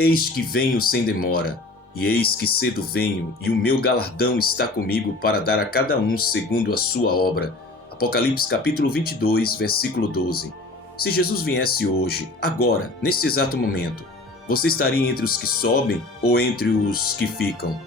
Eis que venho sem demora, e eis que cedo venho, e o meu galardão está comigo para dar a cada um segundo a sua obra. Apocalipse capítulo 22, versículo 12. Se Jesus viesse hoje, agora, nesse exato momento, você estaria entre os que sobem ou entre os que ficam?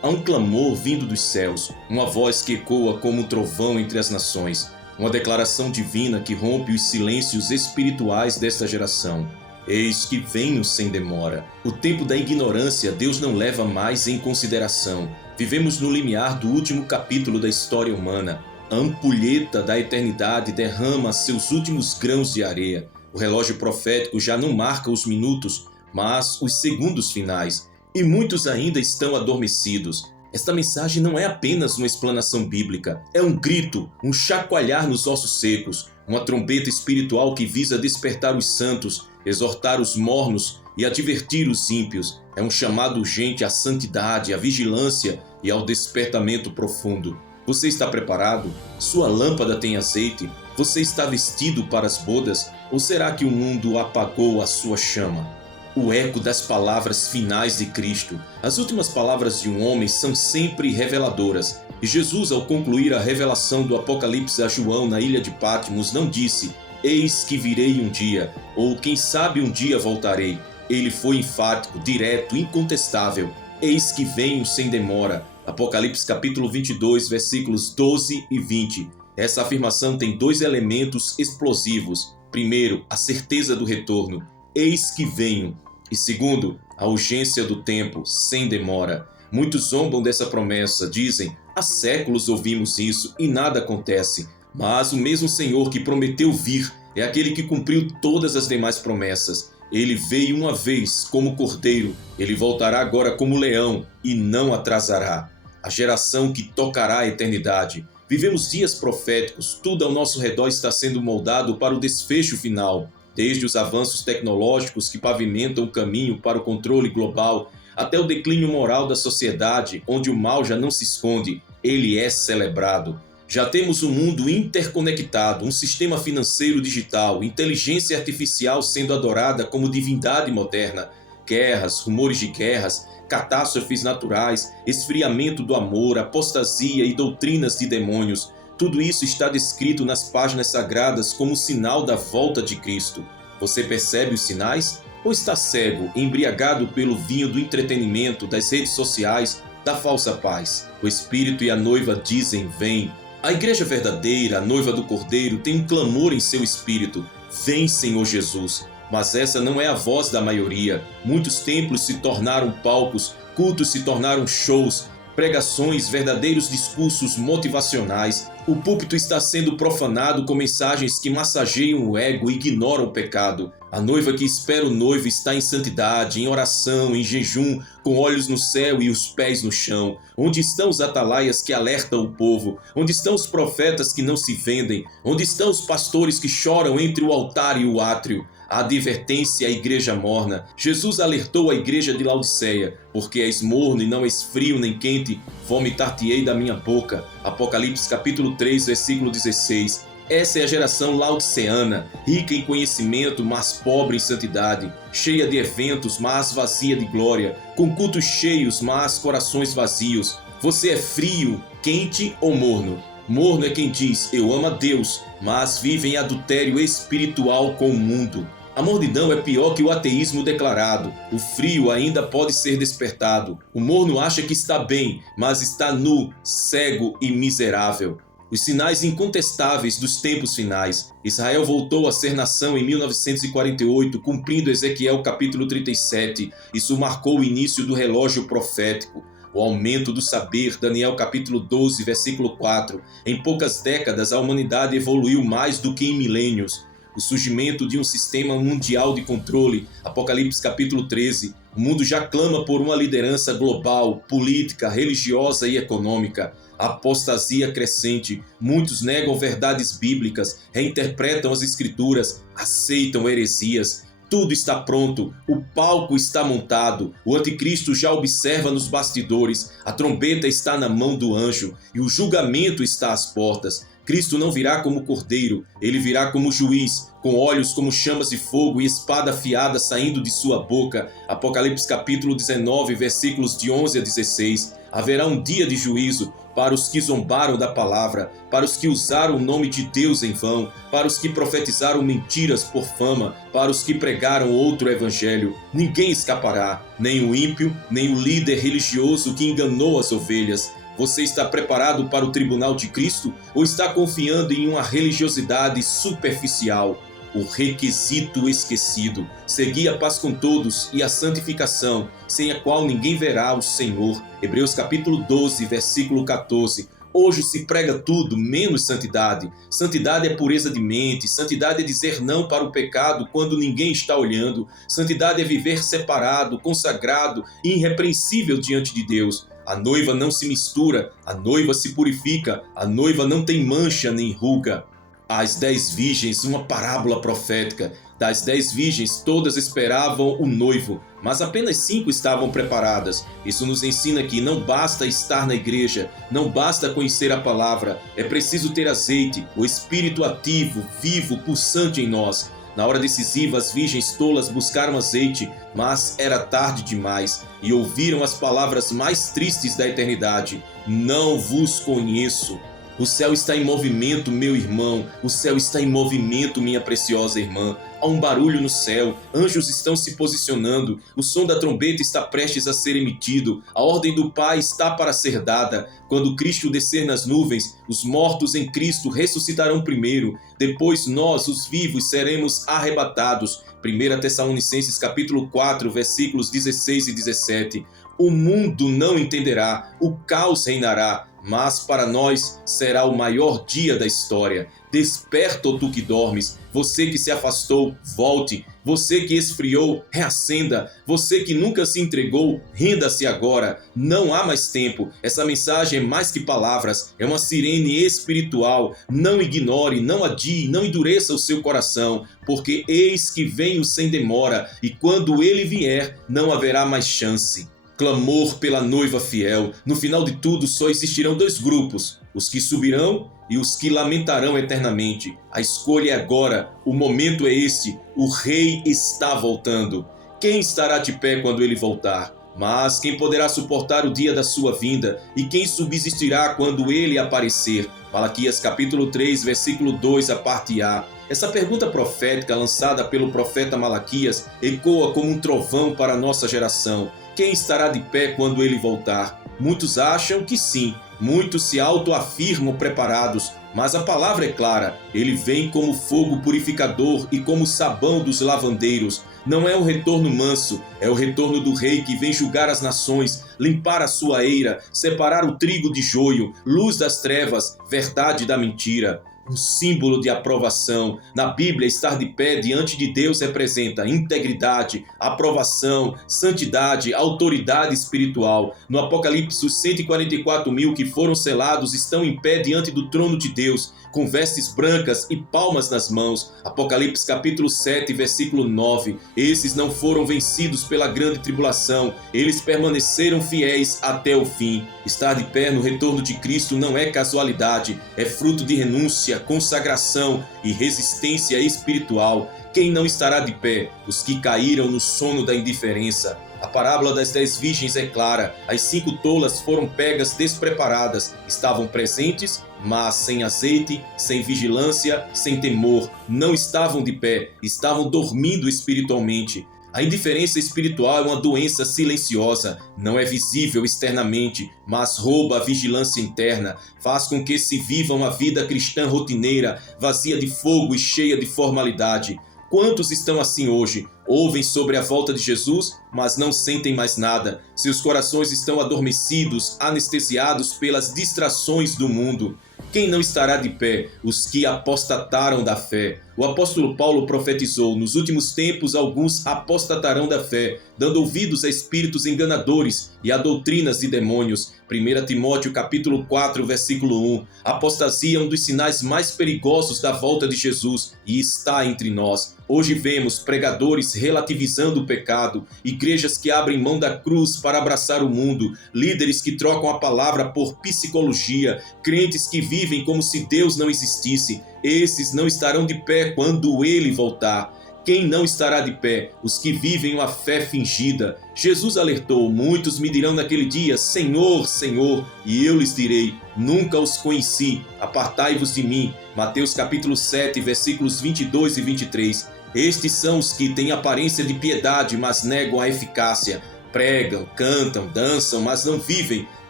Há um clamor vindo dos céus, uma voz que ecoa como um trovão entre as nações, uma declaração divina que rompe os silêncios espirituais desta geração. Eis que venho sem demora. O tempo da ignorância Deus não leva mais em consideração. Vivemos no limiar do último capítulo da história humana. A ampulheta da eternidade derrama seus últimos grãos de areia. O relógio profético já não marca os minutos, mas os segundos finais. E muitos ainda estão adormecidos. Esta mensagem não é apenas uma explanação bíblica. É um grito, um chacoalhar nos ossos secos, uma trombeta espiritual que visa despertar os santos, exortar os mornos e advertir os ímpios. É um chamado urgente à santidade, à vigilância e ao despertamento profundo. Você está preparado? Sua lâmpada tem azeite? Você está vestido para as bodas? Ou será que o mundo apagou a sua chama? O eco das palavras finais de Cristo. As últimas palavras de um homem são sempre reveladoras. E Jesus, ao concluir a revelação do Apocalipse a João na ilha de Patmos, não disse: "Eis que virei um dia", ou "quem sabe um dia voltarei". Ele foi enfático, direto, incontestável. "Eis que venho sem demora". Apocalipse capítulo 22, versículos 12 e 20. Essa afirmação tem dois elementos explosivos. Primeiro, a certeza do retorno. Eis que venho. E segundo, a urgência do tempo, sem demora. Muitos zombam dessa promessa, dizem: "Há séculos ouvimos isso e nada acontece". Mas o mesmo Senhor que prometeu vir é aquele que cumpriu todas as demais promessas. Ele veio uma vez como cordeiro, ele voltará agora como leão e não atrasará. A geração que tocará a eternidade. Vivemos dias proféticos, tudo ao nosso redor está sendo moldado para o desfecho final. Desde os avanços tecnológicos que pavimentam o caminho para o controle global, até o declínio moral da sociedade, onde o mal já não se esconde, ele é celebrado. Já temos um mundo interconectado, um sistema financeiro digital, inteligência artificial sendo adorada como divindade moderna, guerras, rumores de guerras, catástrofes naturais, esfriamento do amor, apostasia e doutrinas de demônios. Tudo isso está descrito nas páginas sagradas como sinal da volta de Cristo. Você percebe os sinais? Ou está cego, embriagado pelo vinho do entretenimento, das redes sociais, da falsa paz? O Espírito e a noiva dizem: "Vem". A igreja verdadeira, a noiva do Cordeiro, tem um clamor em seu espírito: "Vem, Senhor Jesus". Mas essa não é a voz da maioria. Muitos templos se tornaram palcos, cultos se tornaram shows, pregações, verdadeiros discursos motivacionais. O púlpito está sendo profanado com mensagens que massageiam o ego e ignoram o pecado. A noiva que espera o noivo está em santidade, em oração, em jejum, com olhos no céu e os pés no chão. Onde estão os atalaias que alertam o povo? Onde estão os profetas que não se vendem? Onde estão os pastores que choram entre o altar e o átrio? A advertência à igreja morna. Jesus alertou a igreja de Laodiceia: "Porque és morno e não és frio nem quente, vomitar-te-ei da minha boca". Apocalipse capítulo 3, versículo 16. Essa é a geração laodiceana, rica em conhecimento, mas pobre em santidade, cheia de eventos, mas vazia de glória, com cultos cheios, mas corações vazios. Você é frio, quente ou morno? Morno é quem diz: "Eu amo a Deus", mas vive em adultério espiritual com o mundo. A mornidão é pior que o ateísmo declarado. O frio ainda pode ser despertado. O morno acha que está bem, mas está nu, cego e miserável. Os sinais incontestáveis dos tempos finais. Israel voltou a ser nação em 1948, cumprindo Ezequiel capítulo 37. Isso marcou o início do relógio profético. O aumento do saber, Daniel capítulo 12, versículo 4. Em poucas décadas, a humanidade evoluiu mais do que em milênios. O surgimento de um sistema mundial de controle, Apocalipse capítulo 13. O mundo já clama por uma liderança global, política, religiosa e econômica. A apostasia crescente, muitos negam verdades bíblicas, reinterpretam as escrituras, aceitam heresias. Tudo está pronto, o palco está montado, o anticristo já observa nos bastidores, a trombeta está na mão do anjo e o julgamento está às portas. Cristo não virá como cordeiro, ele virá como juiz, com olhos como chamas de fogo e espada afiada saindo de sua boca. Apocalipse capítulo 19, versículos de 11 a 16. Haverá um dia de juízo para os que zombaram da palavra, para os que usaram o nome de Deus em vão, para os que profetizaram mentiras por fama, para os que pregaram outro evangelho. Ninguém escapará, nem o ímpio, nem o líder religioso que enganou as ovelhas. Você está preparado para o tribunal de Cristo ou está confiando em uma religiosidade superficial? O requisito esquecido: segui a paz com todos e a santificação, sem a qual ninguém verá o Senhor. Hebreus capítulo 12, versículo 14. Hoje se prega tudo menos santidade. Santidade é pureza de mente, santidade é dizer não para o pecado quando ninguém está olhando, santidade é viver separado, consagrado e irrepreensível diante de Deus. A noiva não se mistura, a noiva se purifica, a noiva não tem mancha nem ruga. As 10 virgens, uma parábola profética. Das 10 virgens, todas esperavam o noivo, mas apenas 5 estavam preparadas. Isso nos ensina que não basta estar na igreja, não basta conhecer a palavra, é preciso ter azeite, o Espírito ativo, vivo, pulsante em nós. Na hora decisiva, as virgens tolas buscaram azeite, mas era tarde demais e ouviram as palavras mais tristes da eternidade: não vos conheço. O céu está em movimento, meu irmão. O céu está em movimento, minha preciosa irmã. Há um barulho no céu. Anjos estão se posicionando. O som da trombeta está prestes a ser emitido. A ordem do Pai está para ser dada. Quando Cristo descer nas nuvens, os mortos em Cristo ressuscitarão primeiro. Depois nós, os vivos, seremos arrebatados. 1 Tessalonicenses capítulo 4, versículos 16 e 17. O mundo não entenderá. O caos reinará. Mas para nós será o maior dia da história. Desperta, ó tu que dormes. Você que se afastou, volte. Você que esfriou, reacenda. Você que nunca se entregou, renda-se agora. Não há mais tempo. Essa mensagem é mais que palavras. É uma sirene espiritual. Não ignore, não adie, não endureça o seu coração. Porque eis que venho sem demora. E quando ele vier, não haverá mais chance. Clamor pela noiva fiel. No final de tudo, só existirão 2 grupos: os que subirão e os que lamentarão eternamente. A escolha é agora, o momento é este, o rei está voltando. Quem estará de pé quando ele voltar? Mas quem poderá suportar o dia da sua vinda? E quem subsistirá quando ele aparecer? Malaquias capítulo 3, versículo 2, a parte A. Essa pergunta profética lançada pelo profeta Malaquias ecoa como um trovão para a nossa geração. Quem estará de pé quando ele voltar? Muitos acham que sim, muitos se autoafirmam preparados, mas a palavra é clara: ele vem como fogo purificador e como sabão dos lavandeiros. Não é um retorno manso, é o retorno do rei que vem julgar as nações, limpar a sua eira, separar o trigo de joio, luz das trevas, verdade da mentira. Um símbolo de aprovação. Na Bíblia, estar de pé diante de Deus representa integridade, aprovação, santidade, autoridade espiritual. No Apocalipse, os 144.000 que foram selados estão em pé diante do trono de Deus, com vestes brancas e palmas nas mãos. Apocalipse capítulo 7, versículo 9. Esses não foram vencidos pela grande tribulação, eles permaneceram fiéis até o fim. Estar de pé no retorno de Cristo não é casualidade, é fruto de renúncia, consagração e resistência espiritual. Quem não estará de pé? Os que caíram no sono da indiferença. A parábola das 10 virgens é clara. As 5 tolas foram pegas despreparadas. Estavam presentes, mas sem azeite, sem vigilância, sem temor. Não estavam de pé, estavam dormindo espiritualmente. A indiferença espiritual é uma doença silenciosa, não é visível externamente, mas rouba a vigilância interna, faz com que se viva uma vida cristã rotineira, vazia de fogo e cheia de formalidade. Quantos estão assim hoje? Ouvem sobre a volta de Jesus, mas não sentem mais nada. Seus corações estão adormecidos, anestesiados pelas distrações do mundo. Quem não estará de pé? Os que apostataram da fé. O apóstolo Paulo profetizou: nos últimos tempos alguns apostatarão da fé, dando ouvidos a espíritos enganadores e a doutrinas de demônios. 1 Timóteo capítulo 4, versículo 1. A apostasia é um dos sinais mais perigosos da volta de Jesus e está entre nós. Hoje vemos pregadores relativizando o pecado, igrejas que abrem mão da cruz para abraçar o mundo, líderes que trocam a palavra por psicologia, crentes que vivem como se Deus não existisse. Esses não estarão de pé quando ele voltar. Quem não estará de pé? Os que vivem uma fé fingida. Jesus alertou: muitos me dirão naquele dia: Senhor, Senhor, e eu lhes direi: nunca os conheci, apartai-vos de mim. Mateus capítulo 7, versículos 22 e 23. Estes são os que têm aparência de piedade, mas negam a eficácia. Pregam, cantam, dançam, mas não vivem.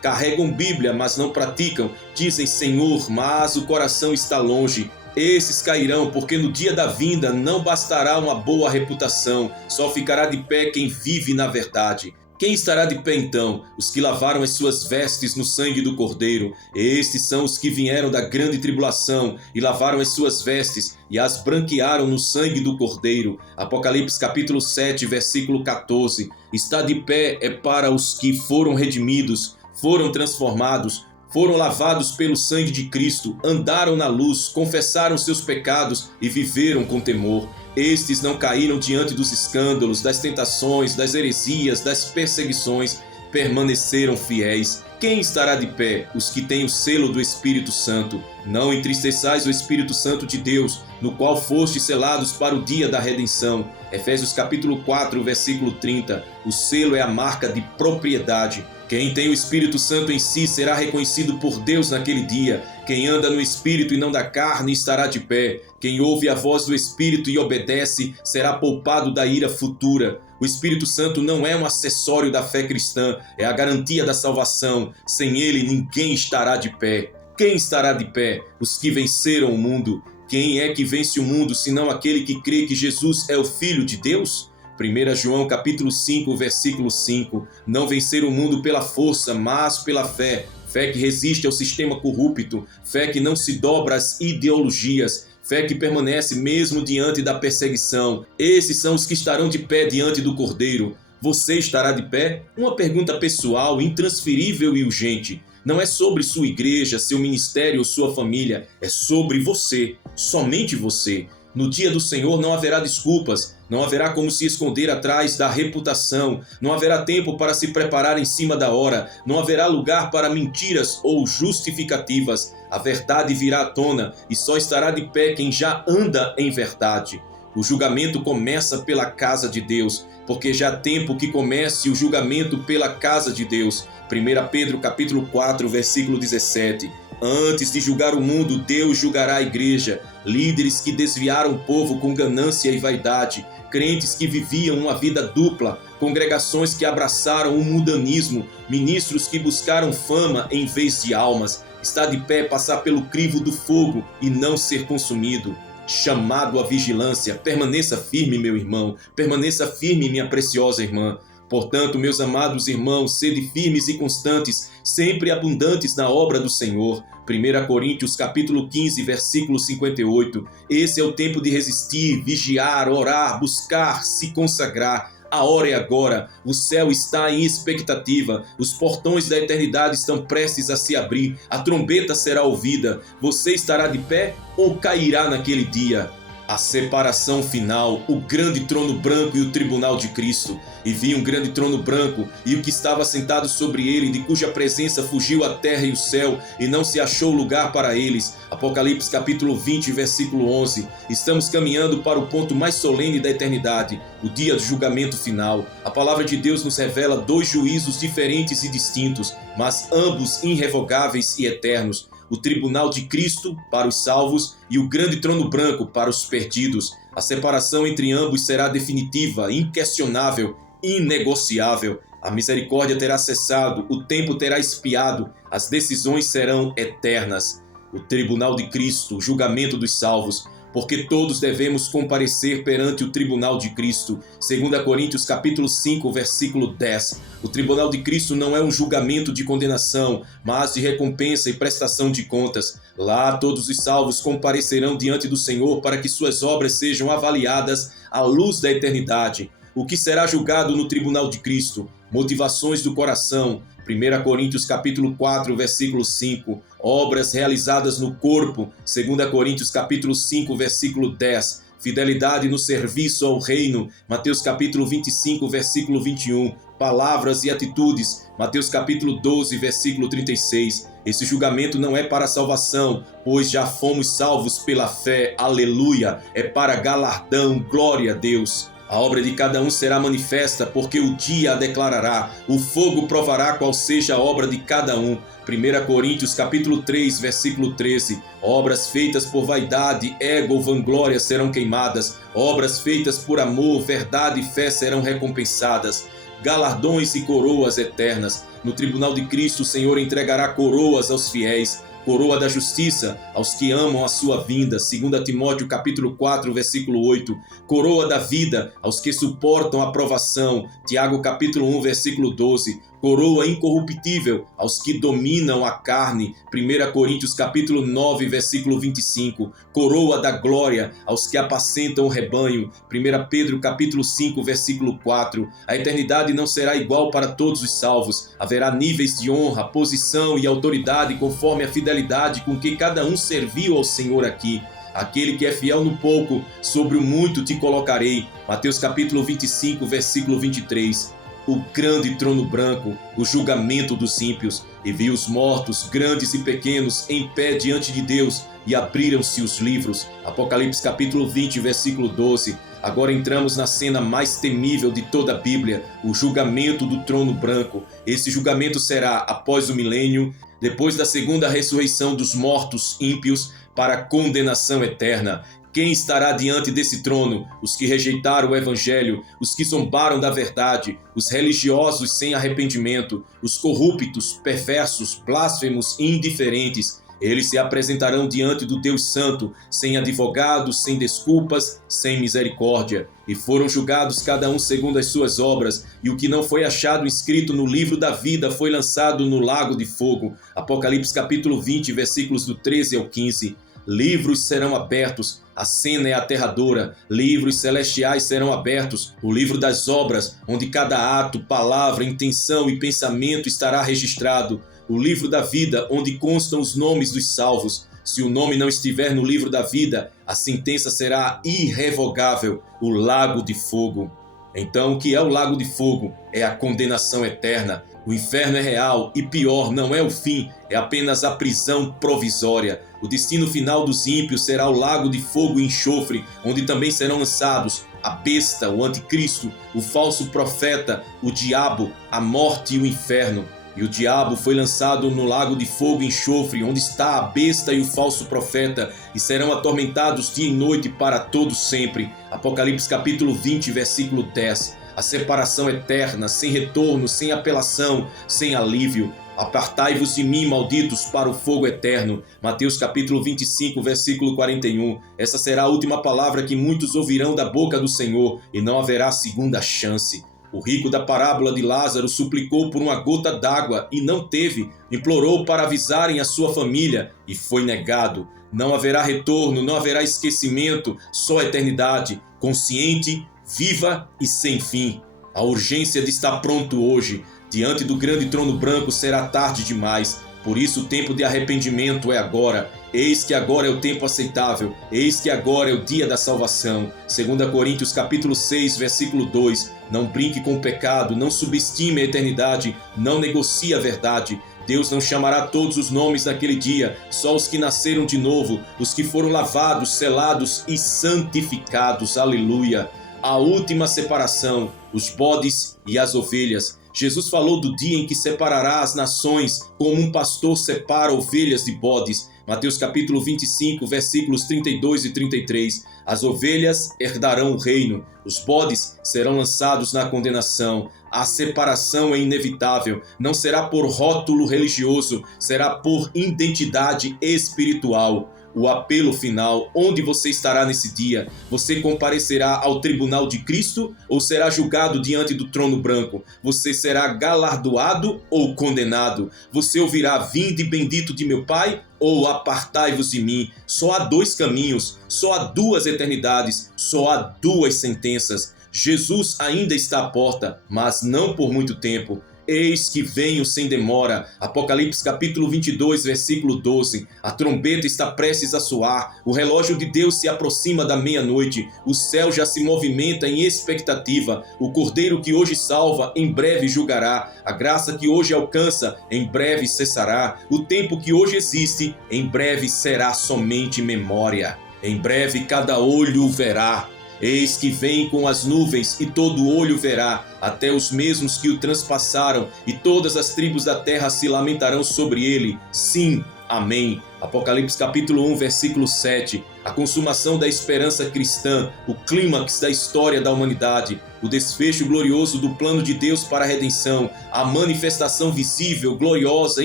Carregam Bíblia, mas não praticam. Dizem Senhor, mas o coração está longe. Esses cairão, porque no dia da vinda não bastará uma boa reputação, só ficará de pé quem vive na verdade. Quem estará de pé então? Os que lavaram as suas vestes no sangue do Cordeiro. Estes são os que vieram da grande tribulação e lavaram as suas vestes e as branquearam no sangue do Cordeiro. Apocalipse capítulo 7, versículo 14. Estar de pé é para os que foram redimidos, foram transformados, foram lavados pelo sangue de Cristo, andaram na luz, confessaram seus pecados e viveram com temor. Estes não caíram diante dos escândalos, das tentações, das heresias, das perseguições, permaneceram fiéis. Quem estará de pé? Os que têm o selo do Espírito Santo. Não entristeçais o Espírito Santo de Deus, no qual fostes selados para o dia da redenção. Efésios capítulo 4, versículo 30. O selo é a marca de propriedade. Quem tem o Espírito Santo em si será reconhecido por Deus naquele dia. Quem anda no Espírito e não da carne estará de pé. Quem ouve a voz do Espírito e obedece será poupado da ira futura. O Espírito Santo não é um acessório da fé cristã, é a garantia da salvação. Sem ele, ninguém estará de pé. Quem estará de pé? Os que venceram o mundo. Quem é que vence o mundo, senão aquele que crê que Jesus é o Filho de Deus? 1 João capítulo 5, versículo 5. Não vencer o mundo pela força, mas pela fé. Fé que resiste ao sistema corrupto. Fé que não se dobra às ideologias. Fé que permanece mesmo diante da perseguição. Esses são os que estarão de pé diante do Cordeiro. Você estará de pé? Uma pergunta pessoal, intransferível e urgente. Não é sobre sua igreja, seu ministério ou sua família. É sobre você. Somente você. No dia do Senhor não haverá desculpas, não haverá como se esconder atrás da reputação, não haverá tempo para se preparar em cima da hora, não haverá lugar para mentiras ou justificativas. A verdade virá à tona e só estará de pé quem já anda em verdade. O julgamento começa pela casa de Deus, porque já há tempo que comece o julgamento pela casa de Deus. 1 Pedro capítulo 4, versículo 17. Antes de julgar o mundo, Deus julgará a igreja. Líderes que desviaram o povo com ganância e vaidade, crentes que viviam uma vida dupla, congregações que abraçaram o mundanismo, ministros que buscaram fama em vez de almas. Está de pé passar pelo crivo do fogo e não ser consumido. Chamado à vigilância, permaneça firme, meu irmão, permaneça firme, minha preciosa irmã. Portanto, meus amados irmãos, sede firmes e constantes, sempre abundantes na obra do Senhor. 1 Coríntios capítulo 15, versículo 58. Esse é o tempo de resistir, vigiar, orar, buscar, se consagrar. A hora é agora, o céu está em expectativa, os portões da eternidade estão prestes a se abrir, a trombeta será ouvida. Você estará de pé ou cairá naquele dia? A separação final, o grande trono branco e o tribunal de Cristo. E vi um grande trono branco e o que estava sentado sobre ele, de cuja presença fugiu a terra e o céu, e não se achou lugar para eles. Apocalipse capítulo 20, versículo 11. Estamos caminhando para o ponto mais solene da eternidade, o dia do julgamento final. A palavra de Deus nos revela dois juízos diferentes e distintos, mas ambos irrevogáveis e eternos. O tribunal de Cristo para os salvos e o grande trono branco para os perdidos. A separação entre ambos será definitiva, inquestionável, inegociável. A misericórdia terá cessado, o tempo terá expiado, as decisões serão eternas. O tribunal de Cristo, o julgamento dos salvos. porque todos devemos comparecer perante o tribunal de Cristo. 2 Coríntios capítulo 5, versículo 10. O tribunal de Cristo não é um julgamento de condenação, mas de recompensa e prestação de contas. Lá todos os salvos comparecerão diante do Senhor para que suas obras sejam avaliadas à luz da eternidade. O que será julgado no tribunal de Cristo? Motivações do coração. 1 Coríntios capítulo 4, versículo 5. Obras realizadas no corpo. 2 Coríntios capítulo 5, versículo 10. Fidelidade no serviço ao reino. Mateus capítulo 25, versículo 21. Palavras e atitudes. Mateus capítulo 12, versículo 36. Esse julgamento não é para a salvação, pois já fomos salvos pela fé. Aleluia! É para galardão. Glória a Deus. A obra de cada um será manifesta, porque o dia a declarará. O fogo provará qual seja a obra de cada um. 1 Coríntios capítulo 3, versículo 13. Obras feitas por vaidade, ego ou vanglória serão queimadas. Obras feitas por amor, verdade e fé serão recompensadas. Galardões e coroas eternas. No tribunal de Cristo, o Senhor entregará coroas aos fiéis. Coroa da justiça aos que amam a sua vinda, 2 Timóteo capítulo 4, versículo 8. Coroa da vida aos que suportam a provação, Tiago capítulo 1, versículo 12. Coroa incorruptível aos que dominam a carne, 1 Coríntios capítulo 9, versículo 25. Coroa da glória aos que apacentam o rebanho, 1 Pedro capítulo 5, versículo 4. A eternidade não será igual para todos os salvos. Haverá níveis de honra, posição e autoridade conforme a fidelidade com que cada um serviu ao Senhor aqui. Aquele que é fiel no pouco, sobre o muito te colocarei. Mateus capítulo 25, versículo 23. O grande trono branco, o julgamento dos ímpios, e vi os mortos, grandes e pequenos, em pé diante de Deus, e abriram-se os livros. Apocalipse capítulo 20, versículo 12. Agora entramos na cena mais temível de toda a Bíblia, o julgamento do trono branco. Esse julgamento será após o milênio, depois da segunda ressurreição dos mortos ímpios, para a condenação eterna. Quem estará diante desse trono? Os que rejeitaram o evangelho, os que zombaram da verdade, os religiosos sem arrependimento, os corruptos, perversos, blasfemos e indiferentes. Eles se apresentarão diante do Deus Santo, sem advogados, sem desculpas, sem misericórdia. E foram julgados cada um segundo as suas obras, e o que não foi achado inscrito no livro da vida foi lançado no lago de fogo. Apocalipse capítulo 20, versículos do 13 ao 15. Livros serão abertos, a cena é aterradora, livros celestiais serão abertos, o livro das obras, onde cada ato, palavra, intenção e pensamento estará registrado, o livro da vida, onde constam os nomes dos salvos. Se o nome não estiver no livro da vida, a sentença será irrevogável, o lago de fogo. Então, o que é o lago de fogo? É a condenação eterna. O inferno é real e pior, não é o fim, é apenas a prisão provisória. O destino final dos ímpios será o lago de fogo e enxofre, onde também serão lançados a besta, o anticristo, o falso profeta, o diabo, a morte e o inferno. E o diabo foi lançado no lago de fogo e enxofre, onde está a besta e o falso profeta, e serão atormentados dia e noite para todo sempre. Apocalipse capítulo 20, versículo 10. A separação eterna, sem retorno, sem apelação, sem alívio. Apartai-vos de mim, malditos, para o fogo eterno. Mateus capítulo 25, versículo 41. Essa será a última palavra que muitos ouvirão da boca do Senhor, e não haverá segunda chance. O rico da parábola de Lázaro suplicou por uma gota d'água e não teve. Implorou para avisarem a sua família e foi negado. Não haverá retorno, não haverá esquecimento, só eternidade, consciente, viva e sem fim. A urgência de estar pronto hoje, diante do grande trono branco, será tarde demais. Por isso o tempo de arrependimento é agora. Eis que agora é o tempo aceitável. Eis que agora é o dia da salvação. 2 Coríntios capítulo 6, versículo 2. Não brinque com o pecado, não subestime a eternidade, não negocie a verdade. Deus não chamará todos os nomes naquele dia, só os que nasceram de novo, os que foram lavados, selados e santificados. Aleluia! A última separação, os bodes e as ovelhas. Jesus falou do dia em que separará as nações, como um pastor separa ovelhas de bodes. Mateus capítulo 25, versículos 32 e 33. As ovelhas herdarão o reino, os bodes serão lançados na condenação. A separação é inevitável, não será por rótulo religioso, será por identidade espiritual. O apelo final, onde você estará nesse dia? Você comparecerá ao tribunal de Cristo ou será julgado diante do trono branco? Você será galardoado ou condenado? Você ouvirá: vinde bendito de meu Pai, ou apartai-vos de mim? Só há dois caminhos, só há duas eternidades, só há duas sentenças. Jesus ainda está à porta, mas não por muito tempo. Eis que venho sem demora. Apocalipse capítulo 22, versículo 12. A trombeta está prestes a soar. O relógio de Deus se aproxima da meia-noite. O céu já se movimenta em expectativa. O Cordeiro que hoje salva, em breve julgará. A graça que hoje alcança, em breve cessará. O tempo que hoje existe, em breve será somente memória. Em breve cada olho o verá. Eis que vem com as nuvens, e todo olho verá, até os mesmos que o transpassaram, e todas as tribos da terra se lamentarão sobre ele. Sim, amém. Apocalipse capítulo 1, versículo 7. A consumação da esperança cristã, o clímax da história da humanidade, o desfecho glorioso do plano de Deus para a redenção, a manifestação visível, gloriosa,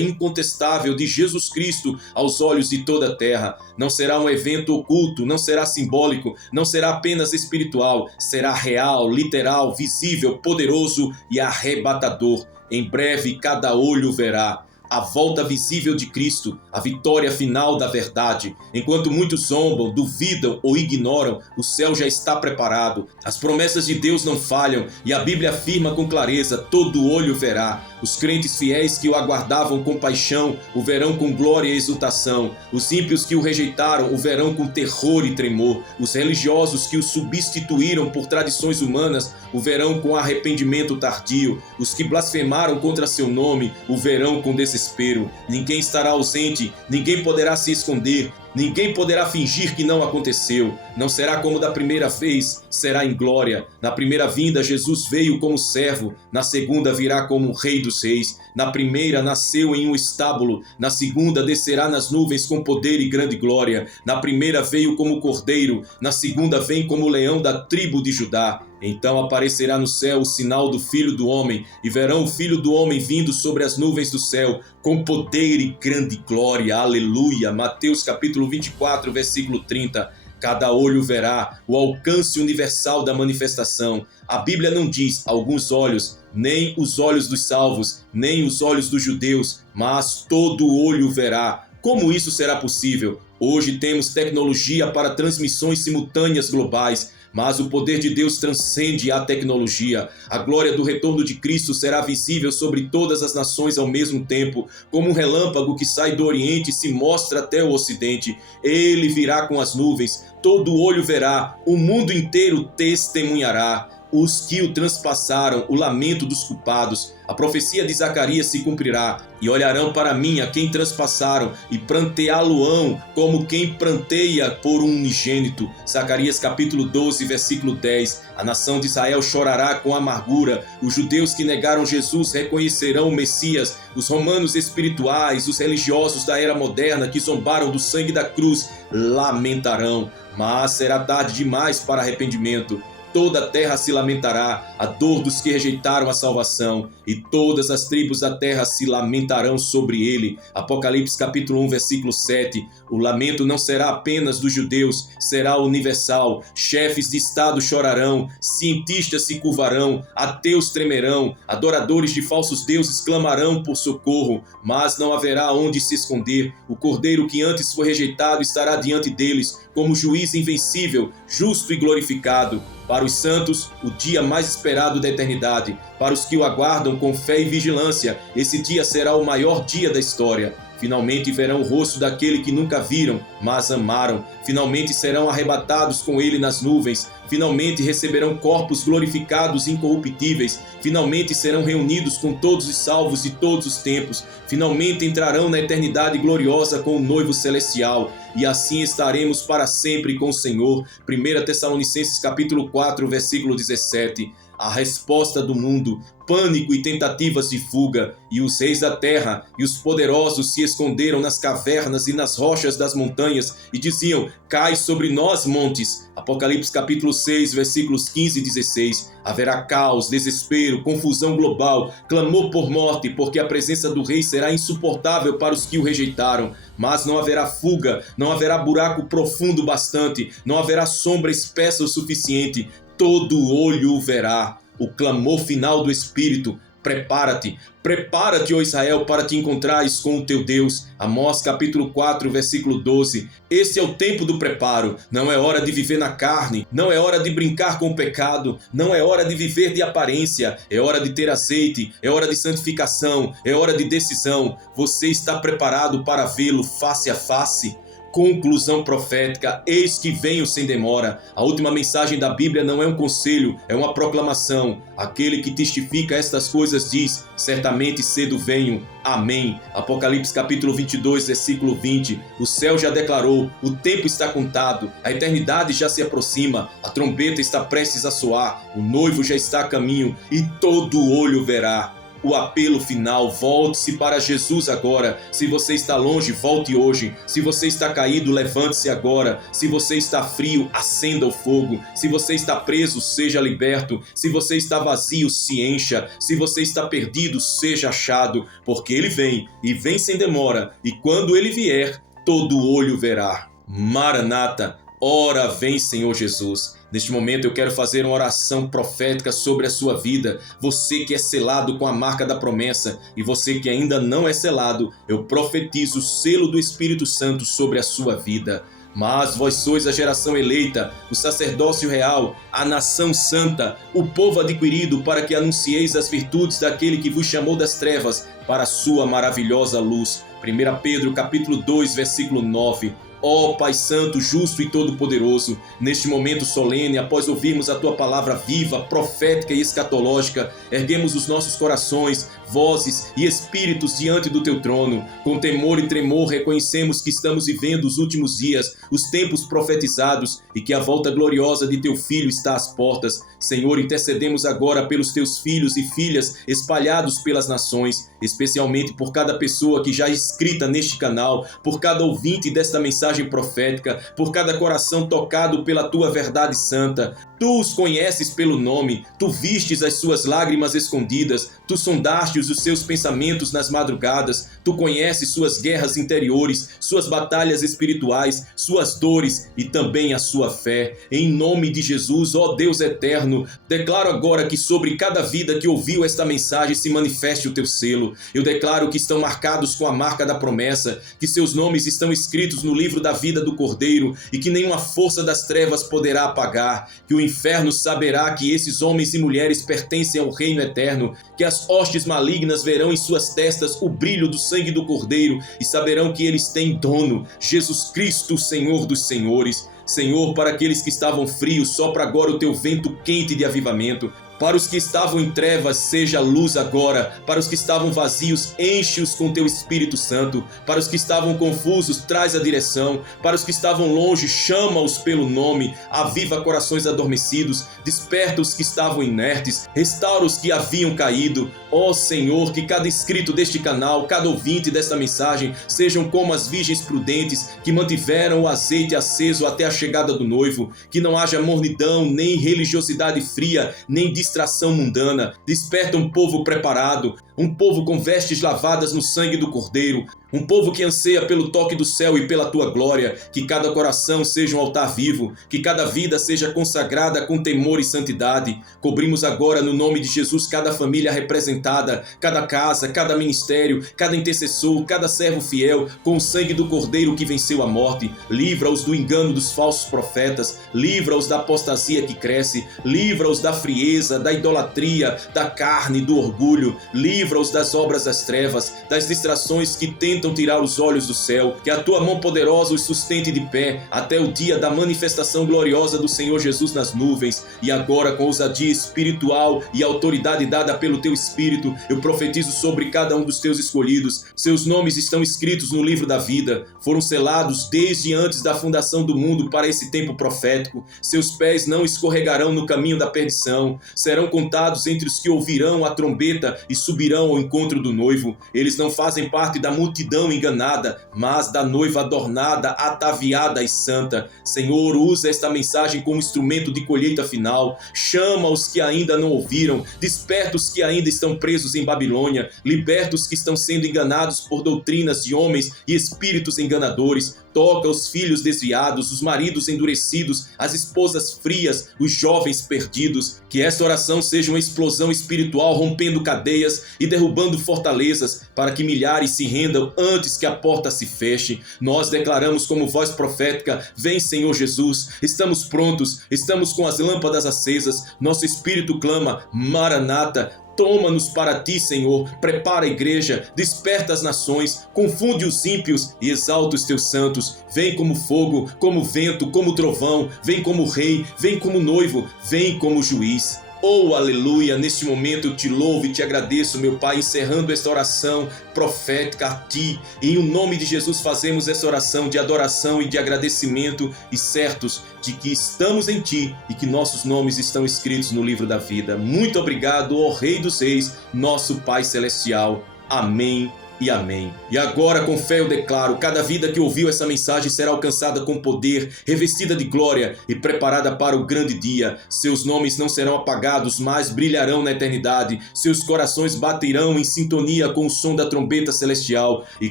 incontestável de Jesus Cristo aos olhos de toda a terra. Não será um evento oculto, não será simbólico, não será apenas espiritual, será real, literal, visível, poderoso e arrebatador. Em breve cada olho verá. A volta visível de Cristo, a vitória final da verdade. Enquanto muitos zombam, duvidam ou ignoram, o céu já está preparado. As promessas de Deus não falham e a Bíblia afirma com clareza: todo olho verá. Os crentes fiéis que o aguardavam com paixão o verão com glória e exultação. Os ímpios que o rejeitaram o verão com terror e tremor. Os religiosos que o substituíram por tradições humanas o verão com arrependimento tardio. Os que blasfemaram contra seu nome o verão com desespero. Ninguém estará ausente, ninguém poderá se esconder. Ninguém poderá fingir que não aconteceu. Não será como da primeira vez, será em glória. Na primeira vinda, Jesus veio como servo. Na segunda, virá como Rei dos Reis. Na primeira, nasceu em um estábulo. Na segunda, descerá nas nuvens com poder e grande glória. Na primeira, veio como cordeiro. Na segunda, vem como leão da tribo de Judá. Então aparecerá no céu o sinal do Filho do Homem, e verão o Filho do Homem vindo sobre as nuvens do céu, com poder e grande glória. Aleluia! Mateus capítulo 24, versículo 30. Cada olho verá o alcance universal da manifestação. A Bíblia não diz alguns olhos, nem os olhos dos salvos, nem os olhos dos judeus, mas todo olho verá. Como isso será possível? Hoje temos tecnologia para transmissões simultâneas globais, mas o poder de Deus transcende a tecnologia. A glória do retorno de Cristo será visível sobre todas as nações ao mesmo tempo, como um relâmpago que sai do Oriente e se mostra até o Ocidente. Ele virá com as nuvens, todo olho verá, o mundo inteiro testemunhará. Os que o transpassaram, o lamento dos culpados. A profecia de Zacarias se cumprirá. E olharão para mim a quem transpassaram, e pranteá-lo-ão como quem pranteia por um unigênito. Zacarias capítulo 12, versículo 10. A nação de Israel chorará com amargura. Os judeus que negaram Jesus reconhecerão o Messias. Os romanos espirituais, os religiosos da era moderna que zombaram do sangue da cruz, lamentarão. Mas será tarde demais para arrependimento. Toda a terra se lamentará, a dor dos que rejeitaram a salvação, e todas as tribos da terra se lamentarão sobre ele. Apocalipse capítulo 1, versículo 7. O lamento não será apenas dos judeus, será universal. Chefes de estado chorarão, cientistas se curvarão, ateus tremerão, adoradores de falsos deuses clamarão por socorro, mas não haverá onde se esconder. O cordeiro que antes foi rejeitado estará diante deles, como juiz invencível, justo e glorificado. Para os santos, o dia mais esperado da eternidade. Para os que o aguardam com fé e vigilância, esse dia será o maior dia da história. Finalmente verão o rosto daquele que nunca viram, mas amaram. Finalmente serão arrebatados com ele nas nuvens. Finalmente receberão corpos glorificados e incorruptíveis. Finalmente serão reunidos com todos os salvos de todos os tempos. Finalmente entrarão na eternidade gloriosa com o noivo celestial. E assim estaremos para sempre com o Senhor. 1 Tessalonicenses capítulo 4, versículo 17. A resposta do mundo. pânico e tentativas de fuga, e os reis da terra e os poderosos se esconderam nas cavernas e nas rochas das montanhas e diziam: cai sobre nós, montes. Apocalipse capítulo 6, versículos 15 e 16. Haverá caos, desespero, confusão global, clamor por morte, porque a presença do rei será insuportável para os que o rejeitaram. Mas não haverá fuga, não haverá buraco profundo bastante, não haverá sombra espessa o suficiente. Todo olho o verá. O clamor final do Espírito: prepara-te, prepara-te, ó Israel, para te encontrares com o teu Deus. Amós capítulo 4, versículo 12. Esse é o tempo do preparo. Não é hora de viver na carne, não é hora de brincar com o pecado, não é hora de viver de aparência, é hora de ter azeite, é hora de santificação, é hora de decisão. Você está preparado para vê-lo face a face? Conclusão profética: eis que venho sem demora. A última mensagem da Bíblia não é um conselho, é uma proclamação. Aquele que testifica estas coisas diz: certamente cedo venho. Amém. Apocalipse capítulo 22, versículo 20. O céu já declarou, o tempo está contado, a eternidade já se aproxima, a trombeta está prestes a soar, o noivo já está a caminho e todo olho verá. O apelo final: volte-se para Jesus agora. Se você está longe, volte hoje. Se você está caído, levante-se agora. Se você está frio, acenda o fogo. Se você está preso, seja liberto. Se você está vazio, se encha. Se você está perdido, seja achado. Porque ele vem, e vem sem demora. E quando ele vier, todo olho verá. Maranata, ora vem, Senhor Jesus. Neste momento eu quero fazer uma oração profética sobre a sua vida. Você que é selado com a marca da promessa e você que ainda não é selado, eu profetizo o selo do Espírito Santo sobre a sua vida. Mas vós sois a geração eleita, o sacerdócio real, a nação santa, o povo adquirido, para que anuncieis as virtudes daquele que vos chamou das trevas para a sua maravilhosa luz. 1 Pedro capítulo 2, versículo 9. Ó Pai Santo, justo e todo-poderoso, neste momento solene, após ouvirmos a Tua palavra viva, profética e escatológica, erguemos os nossos corações, vozes e espíritos diante do Teu trono. Com temor e tremor reconhecemos que estamos vivendo os últimos dias, os tempos profetizados e que a volta gloriosa de Teu Filho está às portas. Senhor, intercedemos agora pelos Teus filhos e filhas espalhados pelas nações, especialmente por cada pessoa que já é inscrita neste canal, por cada ouvinte desta mensagem profética, por cada coração tocado pela Tua verdade santa. Tu os conheces pelo nome, Tu vistes as suas lágrimas escondidas, Tu sondaste os seus pensamentos nas madrugadas, Tu conheces suas guerras interiores, suas batalhas espirituais, suas dores e também a sua fé. Em nome de Jesus, ó Deus eterno, declaro agora que sobre cada vida que ouviu esta mensagem se manifeste o Teu selo. Eu declaro que estão marcados com a marca da promessa, que seus nomes estão escritos no livro da vida do Cordeiro e que nenhuma força das trevas poderá apagar, que o inferno saberá que esses homens e mulheres pertencem ao reino eterno, que as hostes malignas verão em suas testas o brilho do sangue do Cordeiro e saberão que eles têm dono, Jesus Cristo, Senhor dos senhores. Senhor, para aqueles que estavam frios, sopra agora o Teu vento quente de avivamento. Para os que estavam em trevas, seja luz agora. Para os que estavam vazios, enche-os com Teu Espírito Santo. Para os que estavam confusos, traz a direção. Para os que estavam longe, chama-os pelo nome. Aviva corações adormecidos. Desperta os que estavam inertes. Restaura os que haviam caído. Ó Senhor, que cada inscrito deste canal, cada ouvinte desta mensagem, sejam como as virgens prudentes que mantiveram o azeite aceso até a chegada do noivo. Que não haja mornidão, nem religiosidade fria, nem distração mundana. Desperta um povo preparado, um povo com vestes lavadas no sangue do Cordeiro, um povo que anseia pelo toque do céu e pela Tua glória. Que cada coração seja um altar vivo, que cada vida seja consagrada com temor e santidade. Cobrimos agora no nome de Jesus cada família representada, cada casa, cada ministério, cada intercessor, cada servo fiel, com o sangue do Cordeiro que venceu a morte. Livra-os do engano dos falsos profetas, livra-os da apostasia que cresce, livra-os da frieza, da idolatria, da carne, do orgulho, livra-os das obras das trevas, das distrações que tentam tentam tirar os olhos do céu. Que a tua mão poderosa os sustente de pé até o dia da manifestação gloriosa do Senhor Jesus nas nuvens. E agora, com ousadia espiritual e autoridade dada pelo teu Espírito, eu profetizo sobre cada um dos teus escolhidos. Seus nomes estão escritos no livro da vida, foram selados desde antes da fundação do mundo para esse tempo profético. Seus pés não escorregarão no caminho da perdição, serão contados entre os que ouvirão a trombeta e subirão ao encontro do noivo. Eles não fazem parte da multidão enganada, mas da noiva adornada, ataviada e santa. Senhor, usa esta mensagem como instrumento de colheita final. Chama os que ainda não ouviram, desperta os que ainda estão presos em Babilônia, liberta os que estão sendo enganados por doutrinas de homens e espíritos enganadores. Toca os filhos desviados, os maridos endurecidos, as esposas frias, os jovens perdidos. Que esta oração seja uma explosão espiritual, rompendo cadeias e derrubando fortalezas, para que milhares se rendam antes que a porta se feche. Nós declaramos como voz profética: vem, Senhor Jesus. Estamos prontos, estamos com as lâmpadas acesas. Nosso espírito clama: Maranata. Toma-nos para ti, Senhor. Prepara a igreja, desperta as nações, confunde os ímpios e exalta os teus santos. Vem como fogo, como vento, como trovão. Vem como rei, vem como noivo, vem como juiz. Oh, aleluia! Neste momento eu te louvo e te agradeço, meu Pai, encerrando esta oração profética a ti. Em nome de Jesus fazemos essa oração de adoração e de agradecimento, e certos de que estamos em ti e que nossos nomes estão escritos no livro da vida. Muito obrigado, ó Rei dos Reis, nosso Pai Celestial. Amém e amém. E agora, com fé eu declaro: cada vida que ouviu essa mensagem será alcançada com poder, revestida de glória e preparada para o grande dia. Seus nomes não serão apagados, mas brilharão na eternidade. Seus corações baterão em sintonia com o som da trombeta celestial. E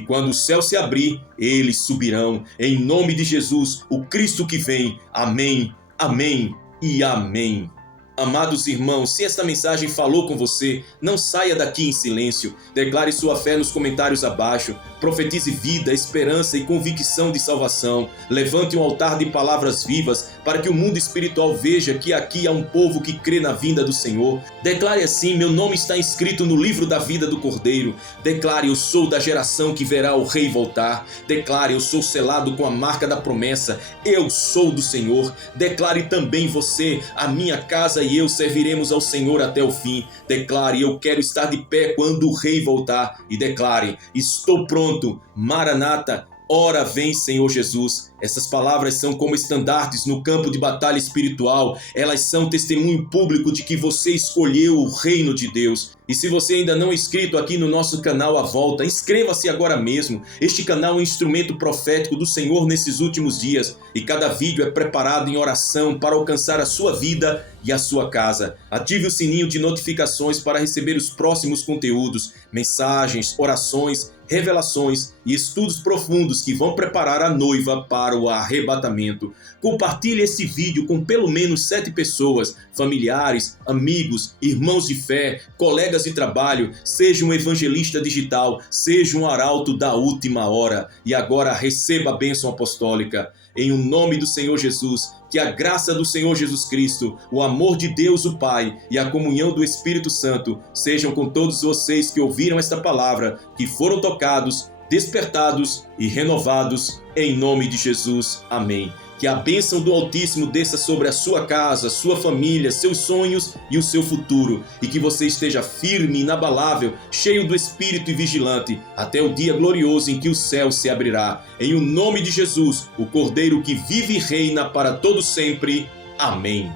quando o céu se abrir, eles subirão. Em nome de Jesus, o Cristo que vem. Amém, amém e amém. Amados irmãos, se esta mensagem falou com você, não saia daqui em silêncio. Declare sua fé nos comentários abaixo. Profetize vida, esperança e convicção de salvação. Levante um altar de palavras vivas para que o mundo espiritual veja que aqui há um povo que crê na vinda do Senhor. Declare assim: meu nome está inscrito no livro da vida do Cordeiro. Declare: eu sou da geração que verá o Rei voltar. Declare: eu sou selado com a marca da promessa. Eu sou do Senhor. Declare também você: a minha casa e eu serviremos ao Senhor até o fim. Declare: eu quero estar de pé quando o Rei voltar. E declare: estou pronto. Maranata. Ora vem, Senhor Jesus. Essas palavras são como estandartes no campo de batalha espiritual. Elas são testemunho público de que você escolheu o reino de Deus. E se você ainda não é inscrito aqui no nosso canal À Volta, inscreva-se agora mesmo. Este canal é um instrumento profético do Senhor nesses últimos dias. E cada vídeo é preparado em oração para alcançar a sua vida e a sua casa. Ative o sininho de notificações para receber os próximos conteúdos, mensagens, orações, revelações e estudos profundos que vão preparar a noiva para o arrebatamento. Compartilhe esse vídeo com pelo menos 7 pessoas, familiares, amigos, irmãos de fé, colegas de trabalho. Seja um evangelista digital, seja um arauto da última hora. E agora receba a bênção apostólica. Em o nome do Senhor Jesus, que a graça do Senhor Jesus Cristo, o amor de Deus o Pai e a comunhão do Espírito Santo sejam com todos vocês que ouviram esta palavra, que foram tocados, despertados e renovados, em nome de Jesus. Amém. Que a bênção do Altíssimo desça sobre a sua casa, sua família, seus sonhos e o seu futuro, e que você esteja firme, inabalável, cheio do Espírito e vigilante, até o dia glorioso em que o céu se abrirá. Em o nome de Jesus, o Cordeiro que vive e reina para todo sempre. Amém.